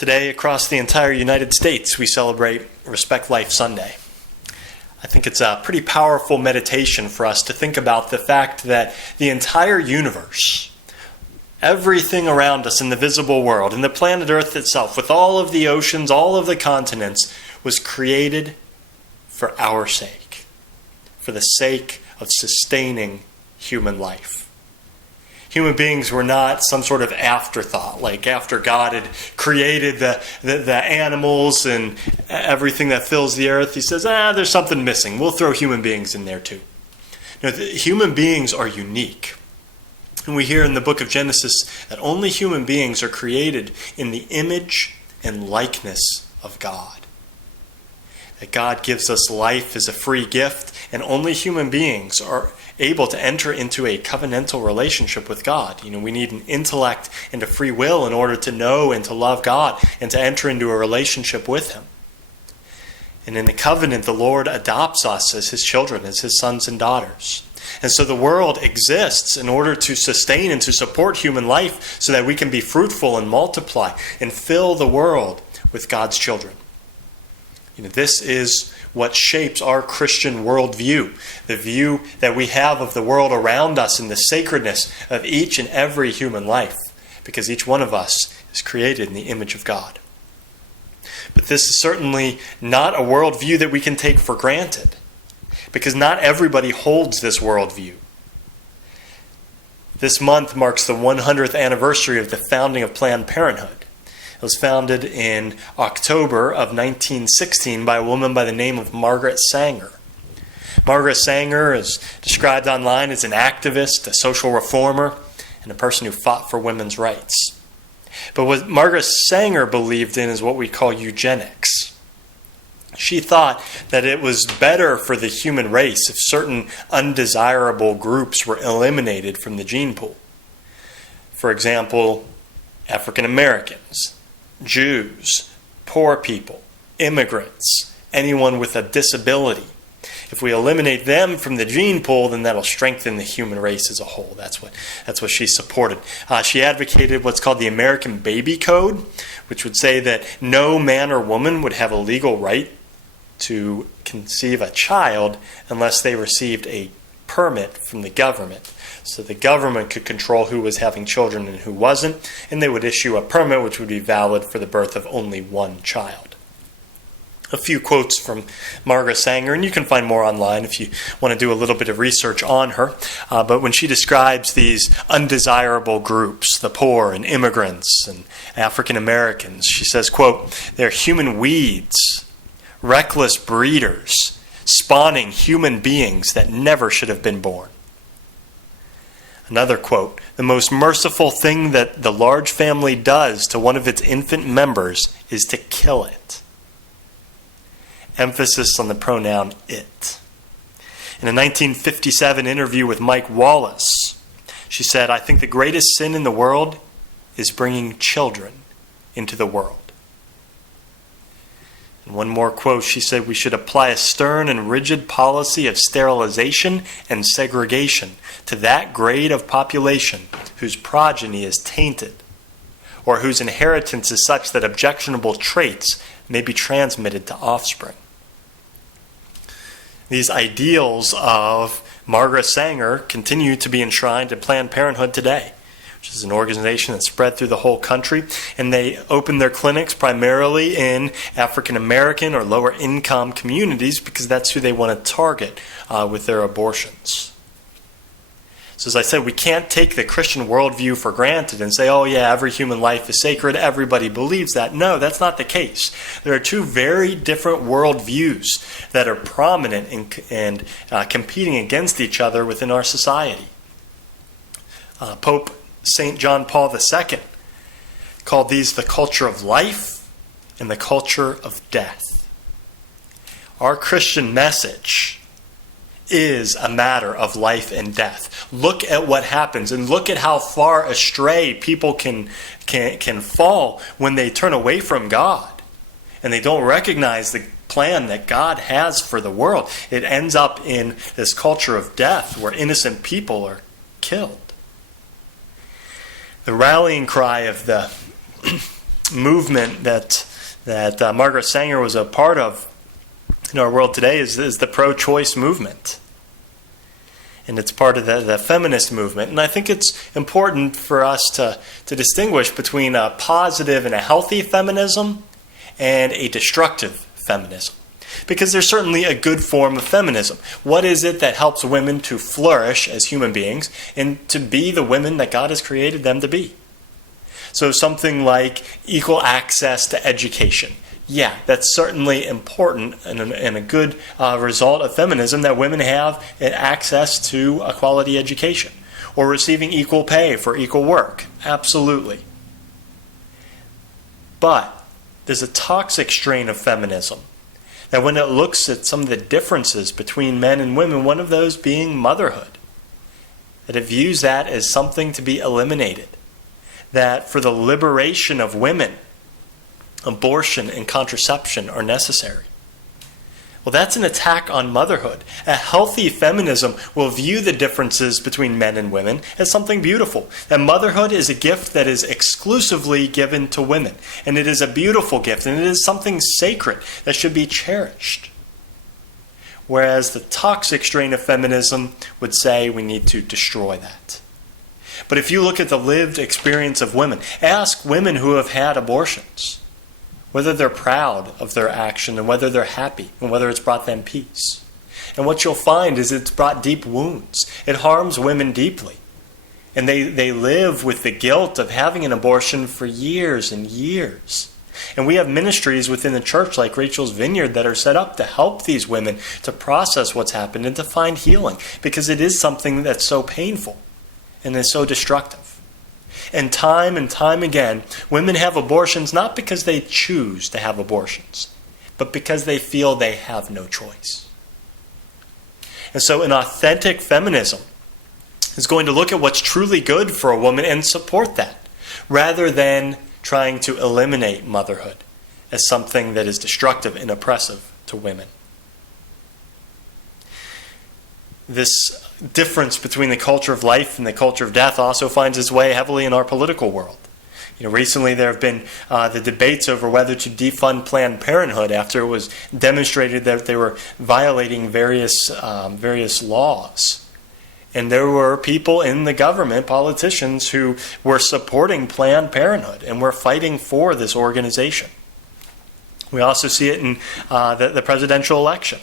Today, across the entire United States, we celebrate Respect Life Sunday. I think it's a pretty powerful meditation for us to think about the fact that the entire universe, everything around us in the visible world, and the planet Earth itself, with all of the oceans, all of the continents, was created for our sake, for the sake of sustaining human life. Human beings were not some sort of afterthought, like after God had created the animals and everything that fills the earth, he says, there's something missing. We'll throw human beings in there too. No, human beings are unique. And we hear in the book of Genesis that only human beings are created in the image and likeness of God. That God gives us life as a free gift, and only human beings are able to enter into a covenantal relationship with God. We need an intellect and a free will in order to know and to love God and to enter into a relationship with Him. And in the covenant, the Lord adopts us as His children, as His sons and daughters. And so the world exists in order to sustain and to support human life so that we can be fruitful and multiply and fill the world with God's children. This is what shapes our Christian worldview, the view that we have of the world around us and the sacredness of each and every human life, because each one of us is created in the image of God. But this is certainly not a worldview that we can take for granted, because not everybody holds this worldview. This month marks the 100th anniversary of the founding of Planned Parenthood. It was founded in October of 1916 by a woman by the name of Margaret Sanger. Margaret Sanger is described online as an activist, a social reformer, and a person who fought for women's rights. But what Margaret Sanger believed in is what we call eugenics. She thought that it was better for the human race if certain undesirable groups were eliminated from the gene pool. For example, African Americans, Jews, poor people, immigrants, anyone with a disability. If we eliminate them from the gene pool, then that'll strengthen the human race as a whole. That's what she supported. She advocated what's called the American Baby Code, which would say that no man or woman would have a legal right to conceive a child unless they received a permit from the government. So the government could control who was having children and who wasn't, and they would issue a permit which would be valid for the birth of only one child. A few quotes from Margaret Sanger, and you can find more online if you want to do a little bit of research on her. But when she describes these undesirable groups, the poor and immigrants and African Americans, she says, quote, "They're human weeds, reckless breeders, spawning human beings that never should have been born." Another quote, "The most merciful thing that the large family does to one of its infant members is to kill it." Emphasis on the pronoun it. In a 1957 interview with Mike Wallace, she said, "I think the greatest sin in the world is bringing children into the world." And one more quote, she said, "We should apply a stern and rigid policy of sterilization and segregation to that grade of population whose progeny is tainted, or whose inheritance is such that objectionable traits may be transmitted to offspring." These ideals of Margaret Sanger continue to be enshrined in Planned Parenthood today, which is an organization that's spread through the whole country, and they open their clinics primarily in African American or lower income communities because that's who they want to target with their abortions. So as I said, we can't take the Christian worldview for granted and say, oh yeah, every human life is sacred, everybody believes that. No, that's not the case. There are two very different worldviews that are prominent and competing against each other within our society. Pope St. John Paul II called these the culture of life and the culture of death. Our Christian message is a matter of life and death. Look at what happens and look at how far astray people can fall when they turn away from God and they don't recognize the plan that God has for the world. It ends up in this culture of death where innocent people are killed. The rallying cry of the movement that Margaret Sanger was a part of in our world today is the pro-choice movement. And it's part of the feminist movement. And I think it's important for us to distinguish between a positive and a healthy feminism and a destructive feminism. Because there's certainly a good form of feminism. What is it that helps women to flourish as human beings and to be the women that God has created them to be? So something like equal access to education. Yeah, that's certainly important and a good result of feminism, that women have access to a quality education. Or receiving equal pay for equal work. Absolutely. But there's a toxic strain of feminism that when it looks at some of the differences between men and women, one of those being motherhood, that it views that as something to be eliminated. That for the liberation of women, abortion and contraception are necessary. Well, that's an attack on motherhood. A healthy feminism will view the differences between men and women as something beautiful. And motherhood is a gift that is exclusively given to women. And it is a beautiful gift, and it is something sacred that should be cherished. Whereas the toxic strain of feminism would say we need to destroy that. But if you look at the lived experience of women, ask women who have had abortions whether they're proud of their action and whether they're happy and whether it's brought them peace. And what you'll find is it's brought deep wounds. It harms women deeply. And they live with the guilt of having an abortion for years and years. And we have ministries within the church like Rachel's Vineyard that are set up to help these women to process what's happened and to find healing, because it is something that's so painful and is so destructive. And time again, women have abortions not because they choose to have abortions, but because they feel they have no choice. And so an authentic feminism is going to look at what's truly good for a woman and support that, rather than trying to eliminate motherhood as something that is destructive and oppressive to women. This difference between the culture of life and the culture of death also finds its way heavily in our political world. Recently there have been the debates over whether to defund Planned Parenthood after it was demonstrated that they were violating various laws. And there were people in the government, politicians, who were supporting Planned Parenthood and were fighting for this organization. We also see it in the presidential election.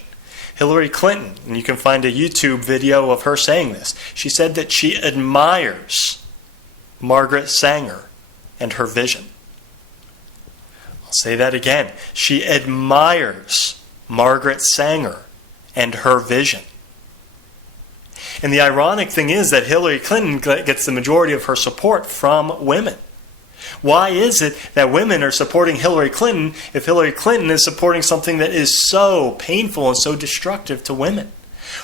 Hillary Clinton, and you can find a YouTube video of her saying this. She said that she admires Margaret Sanger and her vision. I'll say that again. She admires Margaret Sanger and her vision. And the ironic thing is that Hillary Clinton gets the majority of her support from women. Why is it that women are supporting Hillary Clinton if Hillary Clinton is supporting something that is so painful and so destructive to women?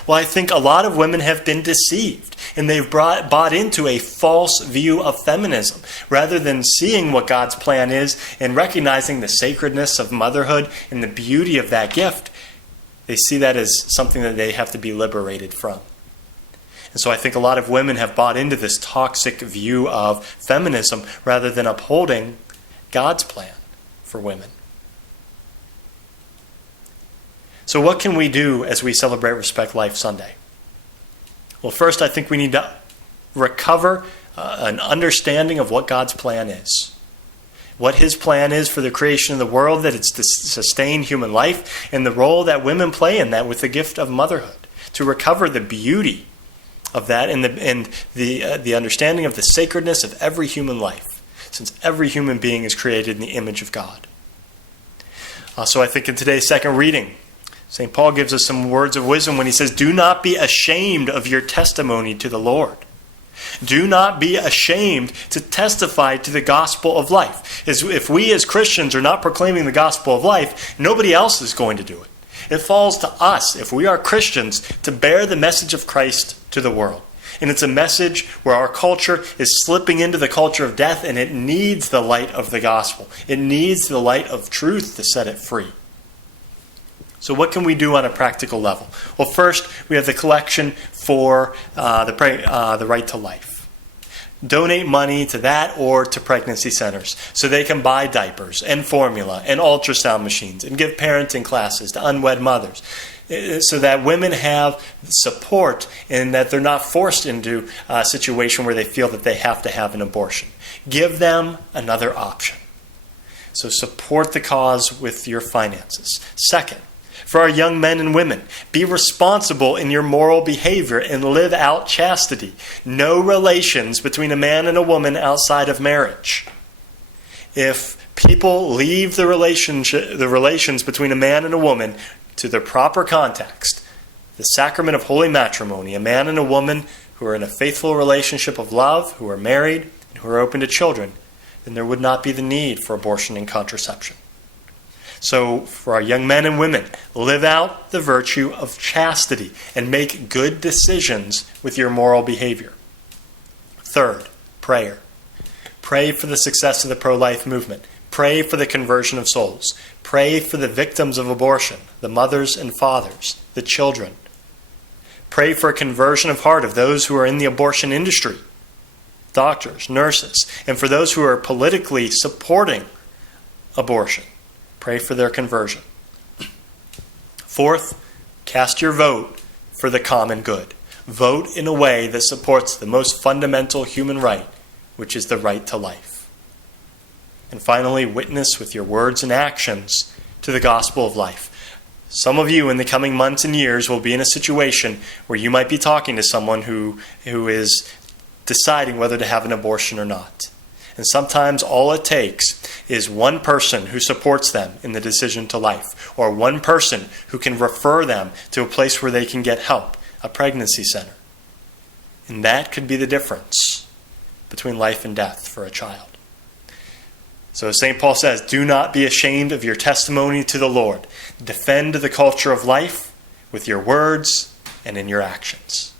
Well, I think a lot of women have been deceived, and they've bought into a false view of feminism. Rather than seeing what God's plan is and recognizing the sacredness of motherhood and the beauty of that gift, they see that as something that they have to be liberated from. And so I think a lot of women have bought into this toxic view of feminism rather than upholding God's plan for women. So what can we do as we celebrate Respect Life Sunday? Well, first, I think we need to recover an understanding of what God's plan is. What His plan is for the creation of the world, that it's to sustain human life, and the role that women play in that with the gift of motherhood. To recover the beauty of that and the understanding of the sacredness of every human life, since every human being is created in the image of God. So I think in today's second reading, St. Paul gives us some words of wisdom when he says, "Do not be ashamed of your testimony to the Lord." Do not be ashamed to testify to the gospel of life. If we as Christians are not proclaiming the gospel of life, nobody else is going to do it. It falls to us, if we are Christians, to bear the message of Christ to the world. And it's a message where our culture is slipping into the culture of death, and it needs the light of the gospel. It needs the light of truth to set it free. So what can we do on a practical level? Well, first, we have the collection for the right to life. donate money to that or to pregnancy centers so they can buy diapers and formula and ultrasound machines and give parenting classes to unwed mothers so that women have support and that they're not forced into a situation where they feel that they have to have an abortion. Give them another option. So support the cause with your finances. Second, for our young men and women, be responsible in your moral behavior and live out chastity. No relations between a man and a woman outside of marriage. If people leave the relations between a man and a woman to their proper context, the sacrament of holy matrimony, a man and a woman who are in a faithful relationship of love, who are married, and who are open to children, then there would not be the need for abortion and contraception. So for our young men and women, live out the virtue of chastity and make good decisions with your moral behavior. Third, prayer. Pray for the success of the pro-life movement. Pray for the conversion of souls. Pray for the victims of abortion, the mothers and fathers, the children. Pray for a conversion of heart of those who are in the abortion industry, doctors, nurses, and for those who are politically supporting abortion. Pray for their conversion. Fourth, cast your vote for the common good. Vote in a way that supports the most fundamental human right, which is the right to life. And finally, witness with your words and actions to the gospel of life. Some of you in the coming months and years will be in a situation where you might be talking to someone who is deciding whether to have an abortion or not. And sometimes all it takes is one person who supports them in the decision to life, or one person who can refer them to a place where they can get help, a pregnancy center. And that could be the difference between life and death for a child. So as St. Paul says, do not be ashamed of your testimony to the Lord. Defend the culture of life with your words and in your actions.